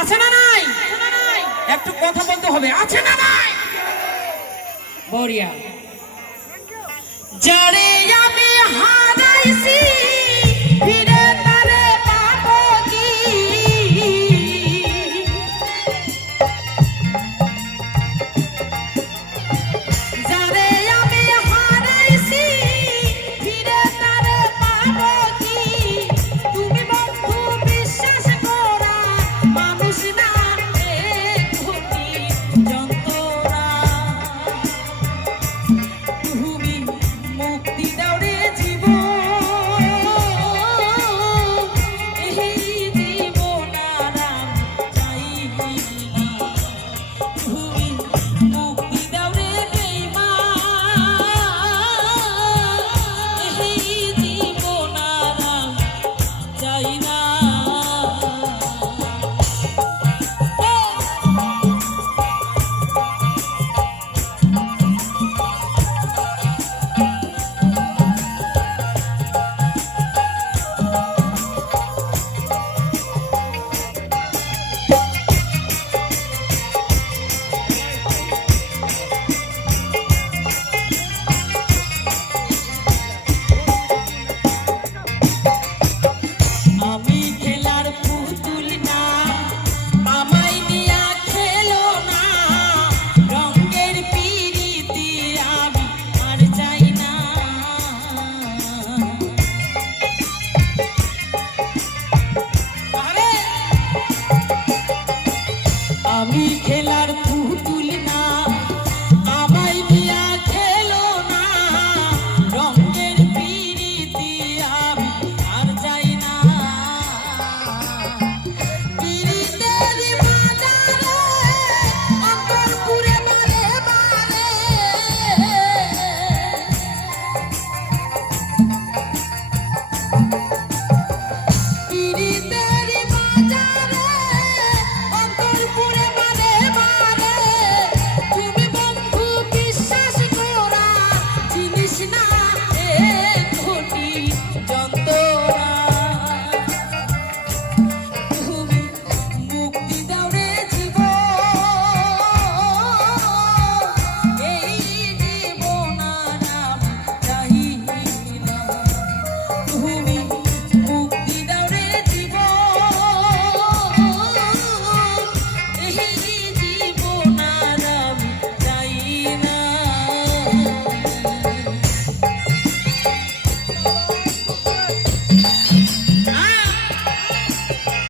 আছে না নাই? একটু কথা বলতে হবে, আছে না নাই? বড়িয়া যারে আমি হারাইছি ফিরে তারে পাবো কি? যারে আমি হারাইছি ফিরে তারে পাবো কি? তুমি বন্ধু বিশ্বাস করা মানুষ না, একটি যন্ত্রণা। তুমি মুক্তি দাও রে জীবন, এই জীবন আর চাই না। তুমি মুক্তি দাও রে বেঈমান, এই জীবন আর চাই না। আমি খেলার পুতুল না, আমায় নিয়া খেলো না, রঙের পিরিতি আমি আর চাই না। আরে